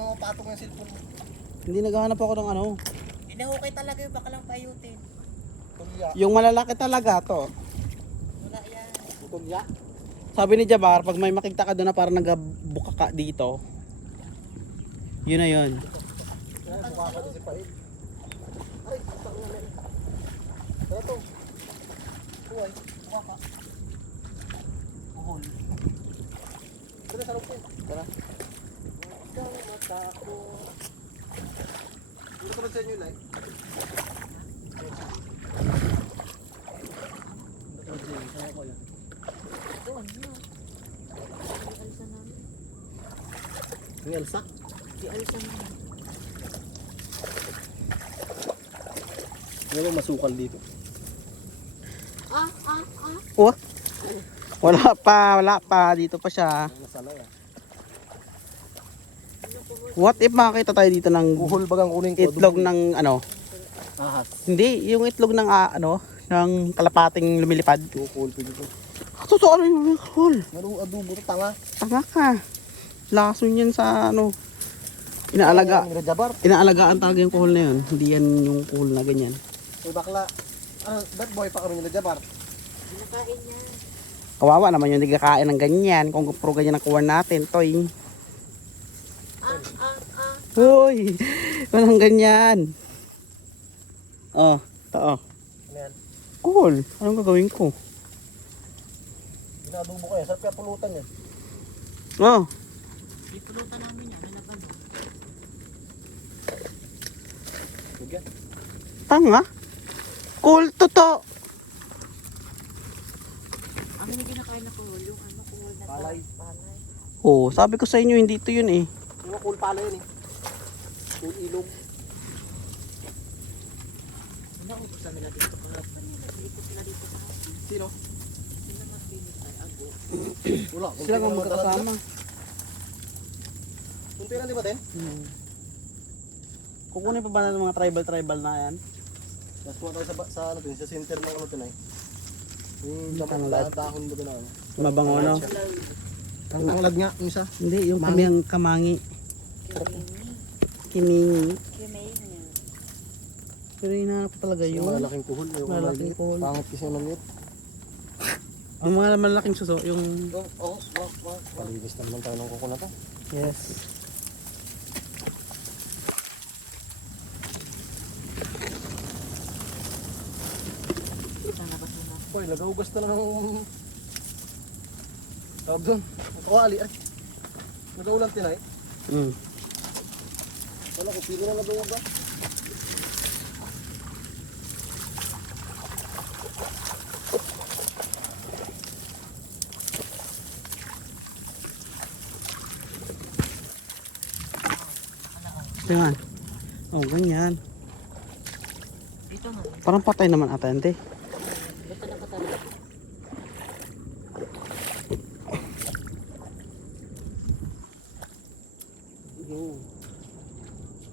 mo patong yung cellphone mo. Hindi naghahanap ako ng ano. Inahukay talaga yung baka lang payutin. Tulya. Yung malalaki talaga to. Wala yan. Tulya. Sabi ni Jabar, pag may makita ka doon na parang nagabuka ka dito, yun na yun. Ay, mukha ka din si Paid. Ay, putang na meron. Ano to? Buhay. Mukha ka. Uhol. Tara, sa lupin. Tara. Ikaw matako. Ano ka ba sa inyo, like? Doon, no. Si Alsa namin. Ang Elsa? Si Alsa namin. Ano ba masukal dito? Oh. Wala pa. Dito pa siya. Nasala yan. What if makakita tayo dito ng Kuhol bagang kuning ko. itlog ng ano? Ahas. Hindi, yung itlog ng ano, ng kalapating lumilipad. Kuhol pa dito. Totoo ano yung kuhol? Ano adobo to, tanga? Tanga ka. Lason yan sa ano. Inaalagaan talaga yung kuhol na yun. Hindi yan yung kuhol na ganyan. Uy, bakla. Bad boy pa kami nila Jabar. Pinakain niya. Kawawa naman yung nagkakain ng ganyan. Kung puro ganyan ang kuha natin, toy. Hoy! Walang ganyan. Oh, ito oh. Ano yan? Kuhol. Anong gagawin ko? Ginadobo ko yan. Sarap kaya pulutan yan. Oh, Ipulutan namin yan. May laban. Tugyan. tanga. Kuhol to to. Ang hindi kinakain na kuhol. Yung ano kuhol na Palay. Palay. Oh, sabi ko sa inyo, hindi ito yun eh. Yung cool pala yun eh. Cool ilog. Naubos na nila dito. Ikot sila dito sa hapon. Sino? Sila mapilit ay ago. Wala. Sila nga magkakasama. Kunti lang di ba din? Kukunin pa ba na ng mga tribal na yan? Tapos pumunta tayo sa ano din, sa center ng ano din ay. Yung tanglad. dahon mo din ano. Mabango no? Ang tanglad nga, yung isa. Hindi, yung kami ang kamangi. Kimini. Kimingi. Kimini. Pero hinahanap ko talaga Yung yun. malaking kuhol. Yung Malaking kuhol. Pangit kasi yung maliit. Yung mga malaking suso, yung... Palinis naman tayo ng kuko na to. Yes. Sana ba sila? Boy, nagahugas na lang ng... Tawag doon. Ang kawali ay. Nagaulan tinay. Wala ko, pili na nagahugas. Yan. Oh, ganyan. Dito nga. Parang patay naman ata, hindi. Dito na patala. Yo.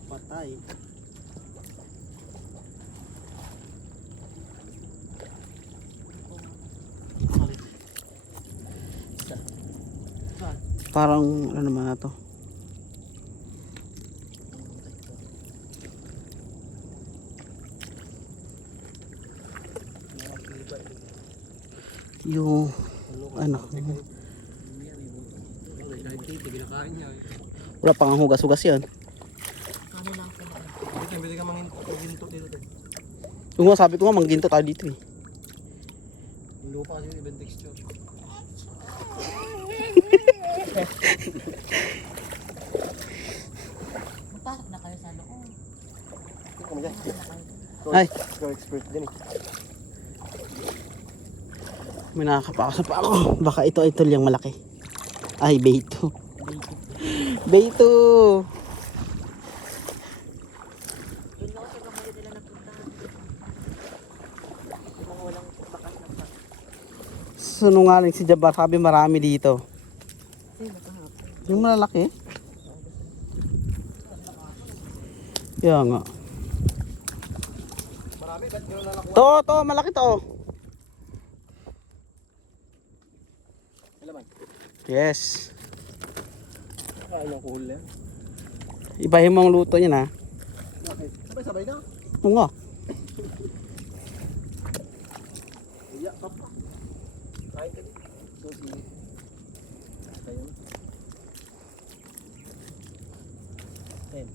Patay. Parang ano naman na to. Yung ano. Wala pang ang hugas-hugas yun. Kano lang ko na. Pwede ka manghinto dito tayo. Yung nga sabi ko nga mangginto tayo dito eh. Yung lupa kasi yung event texture. Magpasok na kayo sa loob. Ano dyan? Pasok na kayo. Ay. Ikaw expert din eh. May nakakapakasap pa ako. Baka ito ay tulyang malaki. Ay, beito. Beito. Doon ako sa kamali nila napunta. Yung mga walang bakas na pa. Sunungaling si Jabar. Sabi marami dito. Ay, nakahapon. Yung malalaki. Kaya nga. Marami, ba't gano'n nalakuha? To, malaki to. Ilaman. Yes. Kain ng kuhol yan. Ibahin mo ang luto niya na. Bakit? Sabay-sabay na. Oo nga. Iya ka pa. Kahit ka din. So, sige. Tayo na. Ayan.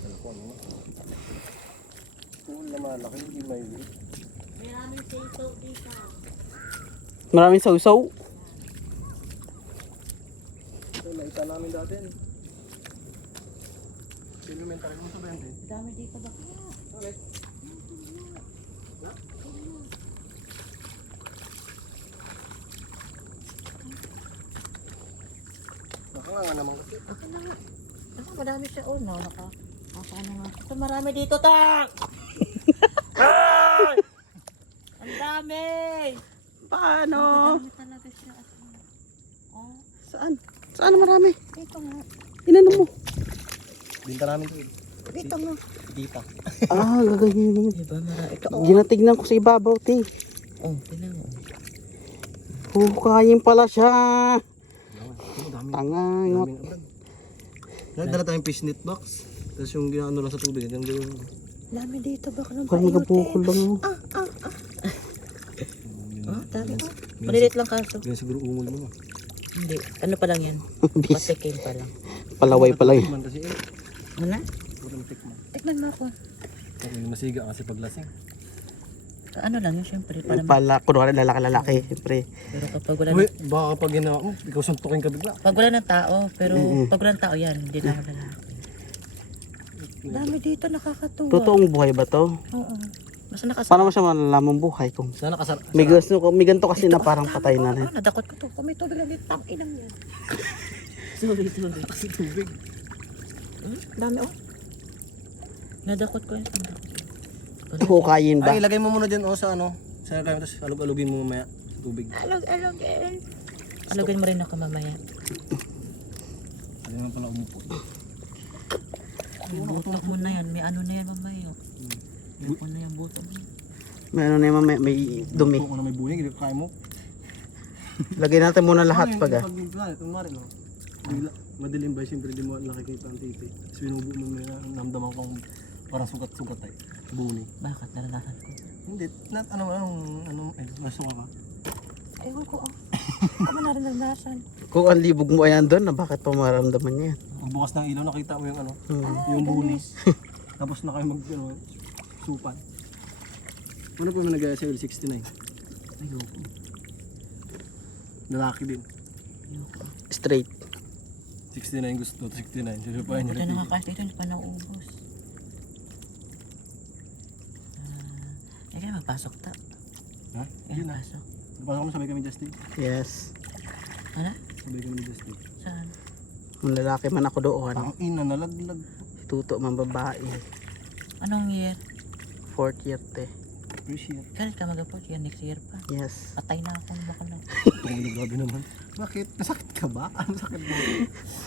Ano po, ano na? Kung na malaki, hindi may weight. Maraming sitaw dito. Maraming sausaw. Ito, naita namin dati. Elementary mo sa 20. Ang dami dito ba? Bakit? Nakanganga naman kasi. Ako na nga. Ako, madami siya. Oh, no. Naka na nga. Ito, marami dito, tak! Ay! Ang dami! Paano? Marami talaga siya. Oh, Saan? Saan marami? dito nga. Inano mo? Binta namin ito. Dito nga. Dita. Ah, gaganyan yun. Diba, ito, oh. Ginatignan ko sa ibabaw, te. Oh, tingnan mo. Hukayin pala siya. Dami. Tangang. Daming abad. Nagdala tayong fish net box. Tapos yung ginaano lang sa tubig. Yung gawin. Dami dito, baka nang Parang nagabukol lang. Oh. Oh, dami ko. Malilit lang kaso. Ganyan siguro ungol mo. Hindi. Ano pa lang yan? Bis. Patikim pa lang. Palaway pa lang. Man kasi eh. Wala? Puro tikman. Tikman mo ako. Yung masiga kasi paglasing. Ano lang yun, syempre. Para Pala, kunwari lalaki-lalaki, siyempre. pero kapag wala Uy, ng, baka pag ginawa mo, ikaw suntukin ka bigla. pag wala ng tao, pero pag wala ng tao yan, hindi na wala na. Dami dito, nakakatuwa. Totoong buhay ba to? Oo. Basta nakasama. Paano mo siya malalamang buhay kung Sana kasar. may ganito kasi na parang patay na rin. Nadakot ko to. Kung may tubig lang dito, inang yan. Sorry. Kasi tubig. Dami oh. Nadakot ko yan. Hukayin ba? Ay, ilagay mo muna dyan sa ano. Sa kayo, tapos alug-alugin mo mamaya sa tubig. Alugin. Alugin mo rin ako mamaya. Ano naman pala umupo. Buto mo na yan. May ano na yan mamaya. Buto na yan, buto mo. May ano na yung may dumi. Kung ano may buhay, hindi ka kaya mo. Lagay natin muna lahat pag ah. Pag planet, kunwari no. Bigla, madilim ba, siyempre di mo nakikita ang titi. Tapos binubo mo may namdaman kang parang sugat-sugat ay. Buni. Bakit? Naranasan ko. Hindi, anong, masuka ka? Ewan ko oh. Ako naranasan. Kung ang libog mo ayan doon, na bakit pa maramdaman niya yan? Pagbukas ng ilaw, nakita mo yung ano, Hmm. yung buni. Tapos na kayo supan. Ano po na nag-aya sa L69? Ayoko. Lalaki din. Ayoko. Straight. 69 gusto, 69. Susupahin niya. Wala na nga kasi dito, hindi pa nauubos. Kaya magpasok ta. Ha? Kaya Yun na. magpasok. Napasok mo, sabay kami Justin. Yes. Ano? Sabay kami ni Justin. Saan? Kung lalaki man ako doon, Ang ina, nalaglag. tuto man babae. Anong year? 4th year te. Kailan ka mag-apot? Yan, next year pa. Yes. Patay na ako, baka na. Tungkol grabe naman. Bakit? Nasakit ka ba? Ano sakit mo?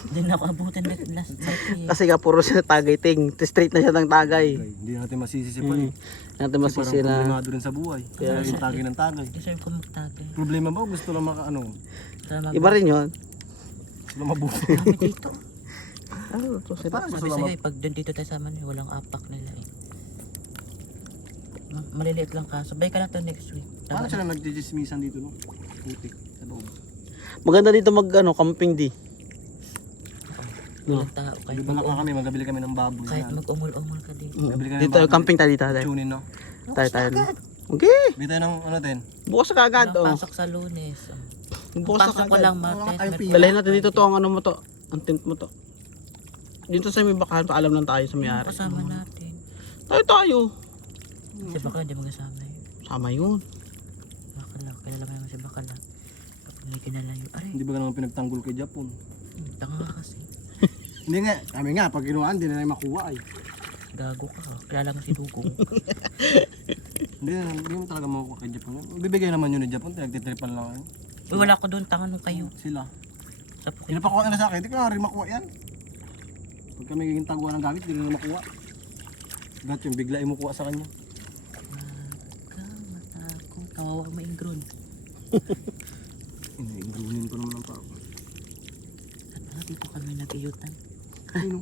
Hindi na ako abutin last year. Kasi nga puro siya tagay ting. Straight na siya ng tagay. Hindi natin masisisi pa eh. Natin masisi Parang na. problemado rin sa buhay. Kaya yung tagay ng tagay. Deserve ko magtagay. Problema ba o gusto lang Tama Iba rin yun. gusto lang mabuhay? Dami dito. Ano to sila? Parang gusto Sabi lang sa'yo, pag doon dito tayo sa Manila, walang apak nila eh. Maliliit lang ka. Sabay ka na to next week. Paano sila nagdidismissan dito no? Putik sa loob. Maganda dito mag ano, camping di. Walang tao. Kahit Di ba na kami, magabili kami ng baboy. kahit yan. mag-umul-umul ka dito. Magabili kami ng Dito baboy. camping tayo dito. Tunin no? Tayo. Okay. Bili tayo ng ano din? Bukas ka agad Walang oh. pasok sa Lunes. Bukas Pasok ka ko agad. lang Martes. Ayun, Dalhin natin dito to ang ano mo to. Ang tent mo to. Dito sa may bakahan pa alam lang tayo sa may-ari. Kasama natin. Tayo. Si Bakala hindi magkasama yun. Sama yun. Bakala. Kilala mo naman si Bakala. Kapag may kinalayo. Aray, Hindi ba ka naman pinagtanggol kay Japon? tanga ka kasi. Hindi nga, kami nga, pag kinuhaan, hindi na makuha ay. Gago ka. Kilala mo si Dugong. Hindi mo talaga makukuha kay Japon. Bibigay naman yun ni Japon, pinagtitripan lang kayo. Uy, wala ko doon. Tanga nung kayo. Sila. Sa Pukit. Pinapakuha nila sa akin, hindi ko nga rin makuha yan. Pag kami giging taguan ng gamit, hindi na makuha. Gat yung bigla mo kuha sa kanya. Matako. Kawawa mo ingron. Ingrunin ko naman ang pao. Dito kami nag-iyutan. Ano?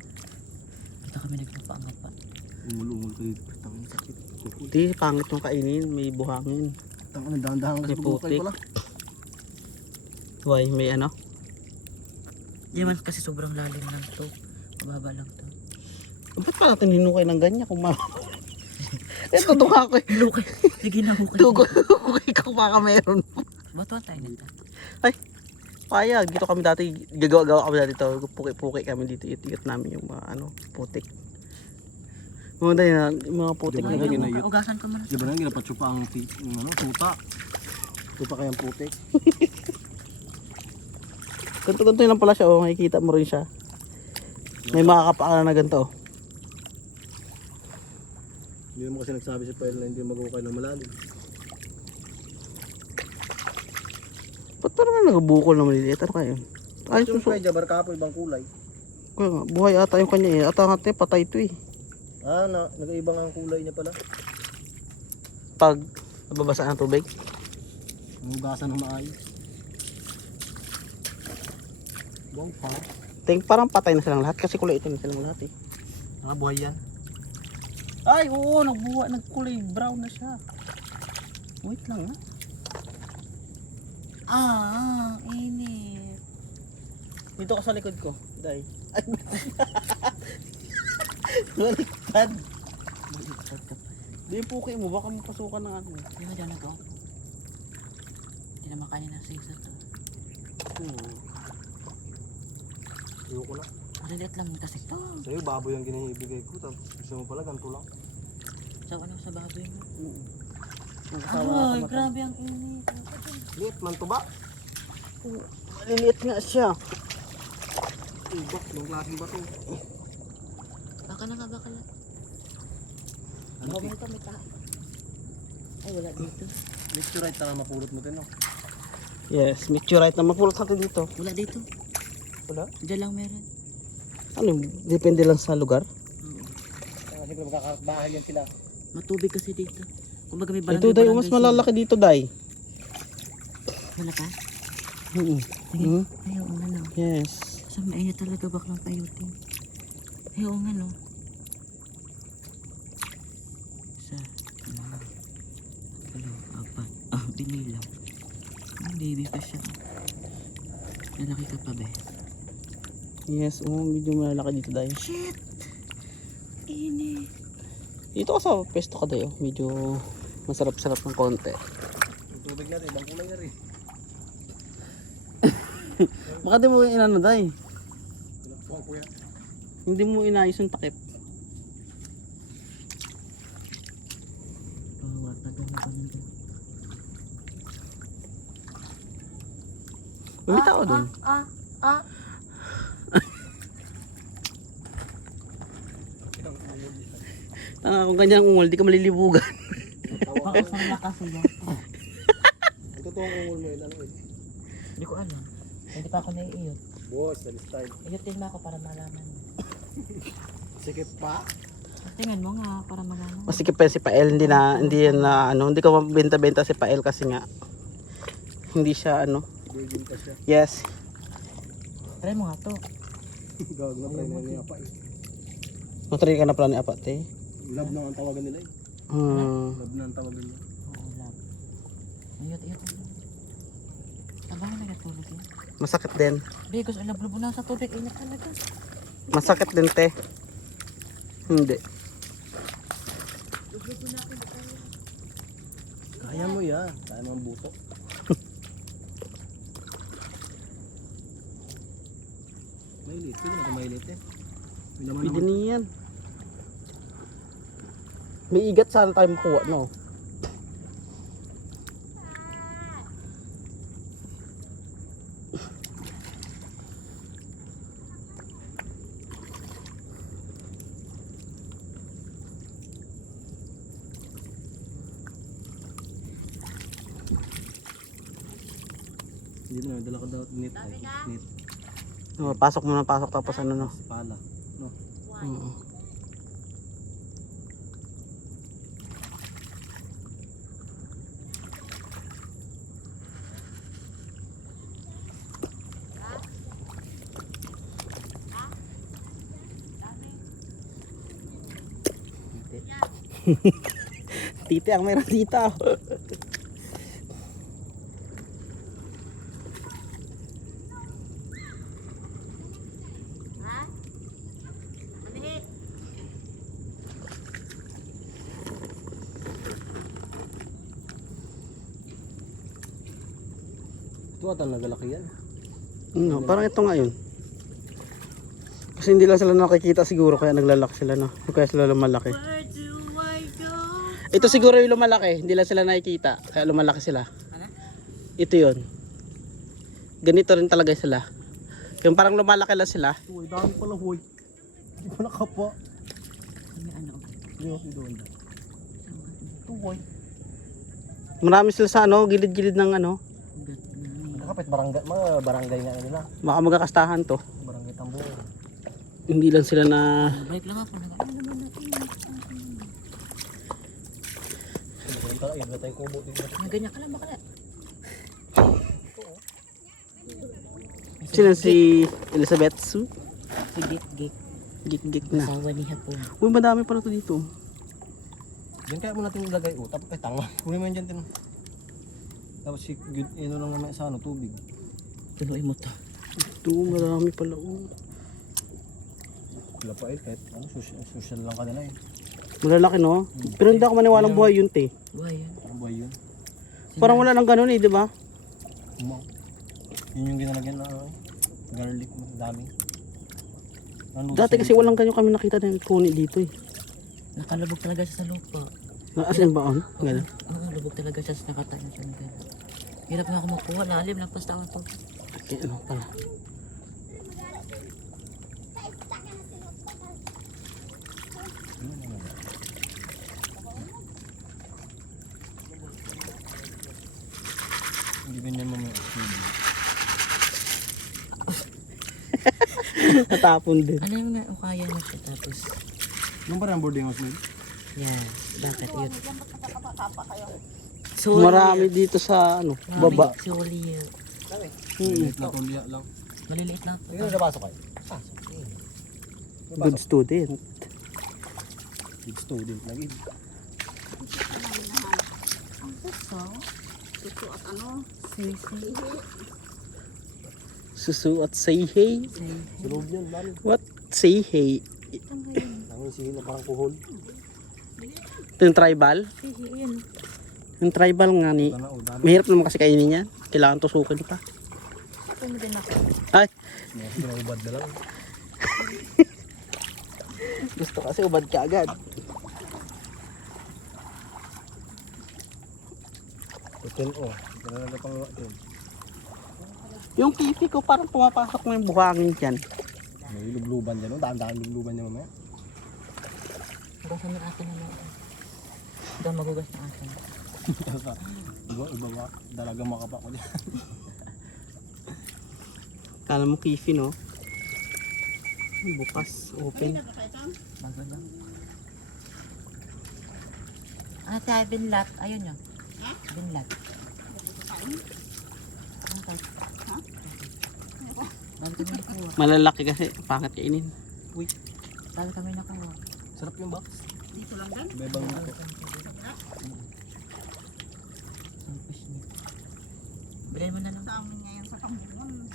Dito kami nagpapaangapan. Umul-umul kayo. Tangin sakit. Kukuy. Di, pangit yung kainin. May buhangin. Tangin, dahan-dahan kasi May bukay putik. pala. Why? May ano? Di naman kasi sobrang lalim lang to. Mababa lang to. Ba't pa natin hinukay ng ganyan kung Ito, tuka ko eh. Lukay. Sige na, hukay. Tukay ko baka meron. Batuan tayo nito. Payag, dito kami dati, gagawa kami dati ito. Puki-puki kami dito, itikot namin yung mga putik. Mga dahil na, yung mga putik Di ba na na ganyan. ginayot? Ugasan ko muna. Di ba na ginapatsupa ang tuta? Tuta kayang putik. Ganto-ganto lang pala siya, makikita mo rin siya. May makakapaan na ganito. Hindi mo kasi nagsabi si Pael na hindi mag-ukay ng malalim. Ba't parang nagabukol na maliliit? Ano kayo? Ay, Yung suso. kay Jabar kapo, ibang kulay. Kaya nga, buhay ata yung kanya eh. Ata nga te, patay ito eh. Nag-iibang ang kulay niya pala. Pag nababasa ng tubig. Hugasan ng maayos. Wow, pa. Parang patay na silang lahat kasi kulay itim na silang lahat eh. Buhay yan. Ay, oo, nagkulay brown na siya. Wait lang ha. Init. Dito ka sa likod ko, Day. Ay, baliktad. Baliktad ka pa. Di po kayo mo, baka mapasukan ng ano. Di ba dyan na to? Hindi naman kanina sa isa to. Ayoko na. Malilit lang kasi to. Sa'yo, baboy ang ginibigay ko. Tapos gusto mo pala, ganito lang. Sa ano sa baboy mo? Ay, Grabe ang init. Liit man to ba? maliliit nga siya. Ibak, nung klaseng ba to? Baka na nga, baka lang. Ano Baka mo ito, may tayo. Ay, wala dito. Meteorite na mapulot mo din, no? Yes, meteorite na mapulot natin dito. Wala dito. Wala? Diyan lang meron. Ano, depende lang sa lugar. Kasi magkakabahay yan sila. Matubig kasi dito. Kumbaga may barangay. Ito, Day, mas malalaki dito, Day. Wala pa? Sige. Ay, oo nga no. Yes. Sa mainit talaga baklang payutin. Ay, oo nga no. Isa, dalawa, tatlo, apat. Binilang. Baby pa siya. Lalaki ka pa ba? Yes, medyo malalaki dito, Day. Shit! Init. Dito ka sa pesto ka, Day. Medyo masarap-sarap ng konti. Yung tubig natin, ibang kulay na rin. Baka di mo inano, Day. Pinakpuan ko yan. Hindi mo inayos yung takip. Tagal na ba nandun? May tao doon. Kung ganyan ang ungol, di ka malilibugan. Baka sa lakas yan. Ang totoong ungol mo yun, ano yun? Hindi ko alam. Hindi pa ako naiiyot. Boss, that style. Iyutin mo ako para malaman mo. Sikip pa. Tingnan mo nga para malaman mo. Masikip pa yan si Pael, hindi yan na hindi ko mabenta-benta si Pael kasi nga hindi siya Virgin pa siya. yes. Try mo nga to. Gawag na tayo na niya pa eh. Matry ka na pala ni Apate. Love na ang tawagan nila eh. Love na ang tawagan nila. Oo, lab. Iyot. Abangan na natulog yan. Masakit din. Bigos, alablubo na sa tubig. Ingat talaga. Masakit din, te. Hindi. Kaya mo yan. Kaya mo ang buto. Mailit. Pwede na ito mailit eh. May laman Pwede naman. niyan. May igat sana tayo makuha, no? Hindi na, dala ko daw net. Net. Pasok mo na pasok tapos ano no. Pala. No? Oo. Titi ang meron dito. Ito ata nagalaki yan. Parang ito nga yun. Kasi hindi lang sila nakikita siguro kaya naglalaki sila no. Kaya sila lumalaki. Ito siguro yung lumalaki, hindi lang sila nakikita kaya lumalaki sila. Ito yun. Ganito rin talaga sila. Yung parang lumalaki lang sila. Uy, dami pala hoy. Hindi pa nakapa. Ano? Hindi doon. Ito hoy. Marami sila sa ano, gilid-gilid ng ano. Nakapit barangay, mga barangay nga nila. Baka magkakastahan to. Barangay Tambo. Hindi lang sila na Balik lang ako. Iba tayong kubo dito. Ganyan ka lang baka na. sila si Elizabeth Su. Si Git-Git. Gik-gik na. Asawa ni Hapon. Uy, madami pala to dito. Diyan kaya mo natin ilagay. Oh, tapos ay tanga. Kunin mo yan dyan. Tapos si good ino lang naman sa ano, tubig. Tunuin mo to. Ito, marami pala. Wala pa kahit ano, social lang kanila eh. Malalaki no? Pero hindi ako maniwalang buhay yun te. Buhay yan. Ano ba yun? Parang wala nang ganun eh, di ba? Umaw. Yun yung ginalagyan na garlic, dami. Ano, Dati kasi walang ganyan kami nakita ng kuni dito eh. Nakalubog talaga siya sa lupa. As in ba on? Ganun. Oo, lubog talaga siya sa nakatayo siya. Hirap nga ako makuha. Lalim, lagpas tawang to. Eh, ano pala? Hindi ganyan mo may tubig. Natapon din. Alam mo nga, o kaya mo siya tapos. Yung parang boarding house mo yun? Yan. Bakit yun? Marami dito sa ano, baba. Solid. Maliliit na tulya lang. Maliliit lang. Hindi na napasok kayo? Good student. Good student lagi. Susu at say hey. Sa loob niyan, dami. What? Say hey. Ang sihil na parang kuhol. Ito yung tribal. Yung tribal nga ni. Ito na, oh, dami. Mahirap naman kasi kainin yan. Kailangan tusukin pa. Ako mo din ako. Ay, Pinaubad na lang. gusto kasi ubad ka agad. Ito oh. Ito na lang pang ito. Yung kipi ko parang pumapasok na yung buhangin dyan. May lubluban dyan, oh. Daan-daan lubluban niya mamaya. Hugasan mo akin naman. Ito magugas ng akin. Iba ba? Dalaga makapa ko dyan. Kala mo kifi no? Bukas, open. Maganda. Ah, tayo binlat. Ayun yun. Binlat. Bago kami nakuha. Malalaki kasi, pangit kainin. Bago kami nakuha. Sarap yung box. Dito lang dan? Bebang nito. Ang fish niya. Bilhin mo na lang. Amin ngayon sa Kambungan.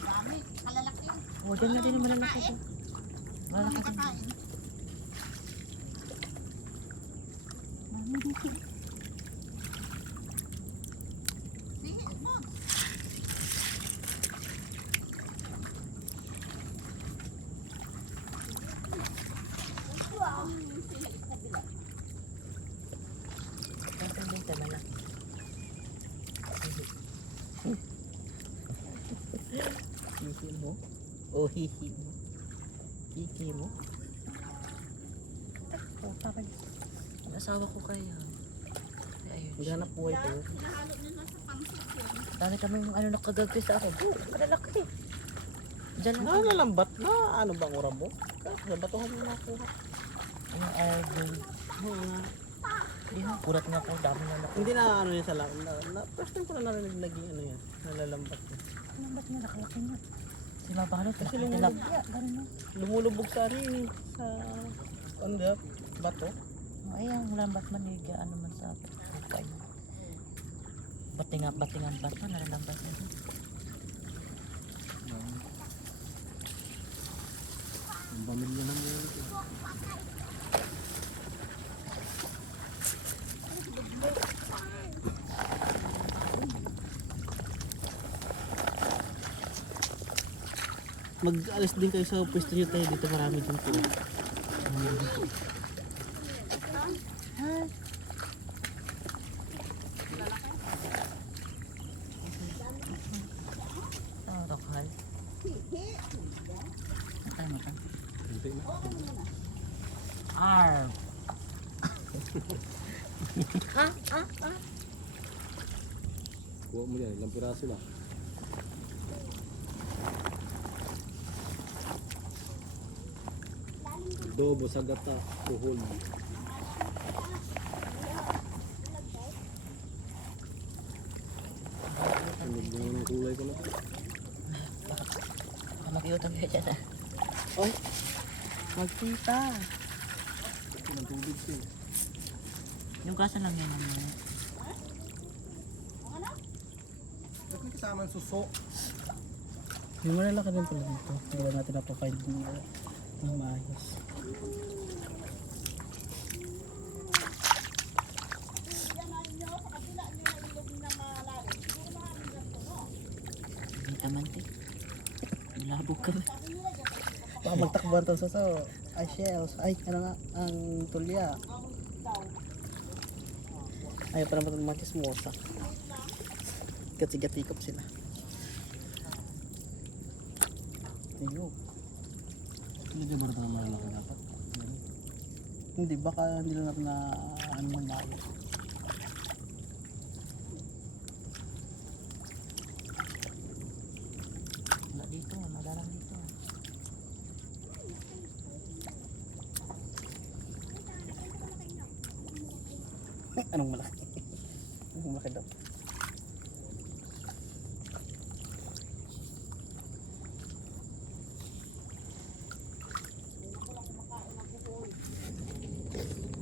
Dami, kalalaki yun. O, dyan na din naman ang laki ko. Malaki din. Kakain. Sige, mo. Saan din siya malaki? Hihi mo? O hihi mo? Hihi mo? Oh, parang ang asawa ko kaya. Ayun. Maghanap buhay ko. Hinahalo nila sa pangsit yun. Dami kami yung ano nakagagpis ako. Malalaki. Diyan lang. Nalalambat na, ano bang oras mo? Sa batuhan mo nakuha. Ano album. Yun, kulat nga ako. Dami na laki. Hindi na ano yun sa lang. First time ko na narinig naging ano yan. Nalalambat na. Ano ba't nga nakalaki nga? Si Mabalot. Kasi Tilapia. Ganun na. Lumulubog sa ano yun eh. Sa... Ano ba? bato. Ay, ang lambat man yung ano man sa lupa yun. Batingan bata, nalalambat na yun. Ang pamilya naman yun. Mag-alis din kayo sa pwesto nyo tayo. Dito marami din po. Dokal. Matay mo ka. Hindi na. Arr. Kuha mo yan, ilang piraso lang. Adobo sa gata, tuhol. Tunog na ng kulay ko na. Makiutang ka dyan ah. Oy, magkita. Ng tubig ko. Yung kasa lang yan naman. Ba't may kasama ang suso? Yung malalaki din pala dito. Hindi ba natin napafind ng maayos. Hindi tamante. Malabog ka ba? Baka magtakbuhan to sa ay shells. Ay, ano nga, ang tulya. Ayaw pa naman mga chismosa. Gati-gatikop sila. Ayun. Hindi ba ito naman malaki dapat? Hindi, baka hindi lang natin na ano man maayos. Wala dito, madalang dito. Anong malaki? Anong malaki daw?